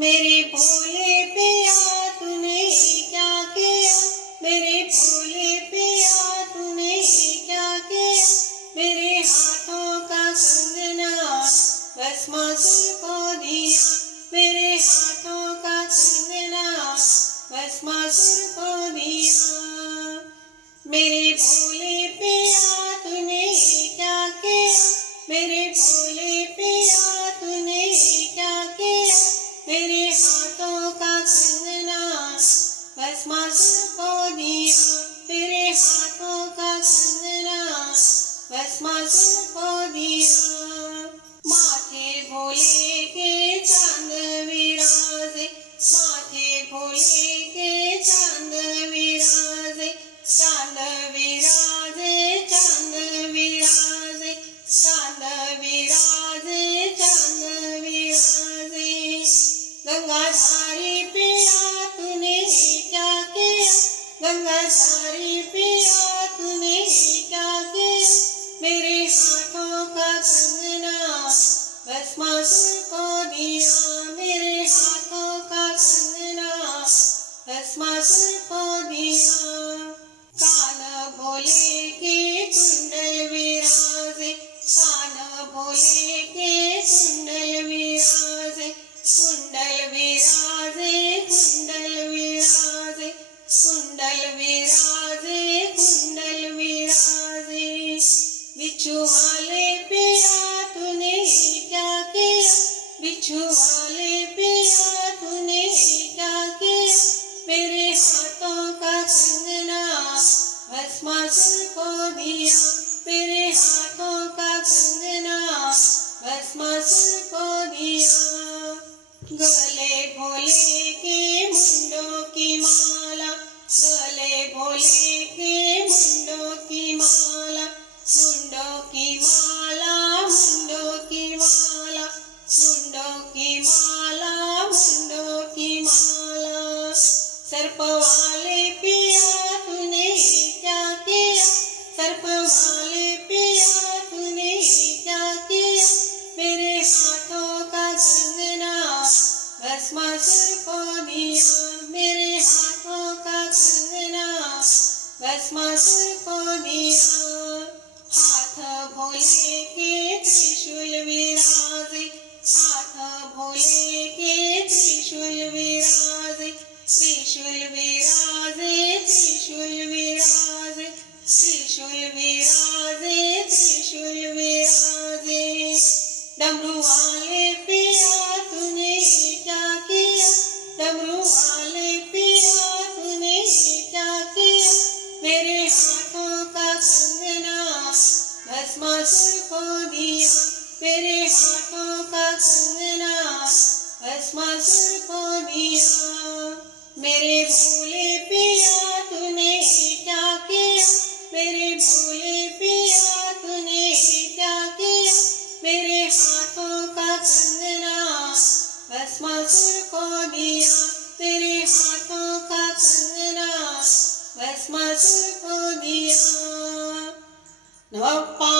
मेरे भोले भोले के चाँद पिया तूने क्या किया? गंगाधारी पिया तूने क्या किया? मेरे हाथों का भस्मासुर को दिया मेरे हाथों का कंगना भस्मासुर को दिया के कुंडल विराजे कान भोले के कुंडल विराजे कुंडल विराजे कुंडल विराजे कुंडल विराजे कुंडल विराजे बिच्छू को दिया तेरे हाथों का कंगना भस्मासुर को दिया भस्मासुर को हाथ भोले के त्रिशूल विराजे हाथ भोले के त्रिशूल विराजे त्रिशूल विराजे त्रिशूल विराजे त्रिशूल विराजे त्रिशूल विराजे डमरू वाले पिया तूने क्या किया डमरू वाले पिया भस्मासुर को दिया मेरे हाथों का कंगना। भस्मासुर को दिया मेरे भोले पिया, तूने क्या किया? मेरे भोले पिया, तूने क्या किया? मेरे हाथों का कंगना। भस्मासुर को दिया तेरे हाथों का कंगना। भस्मासुर को दिया नमः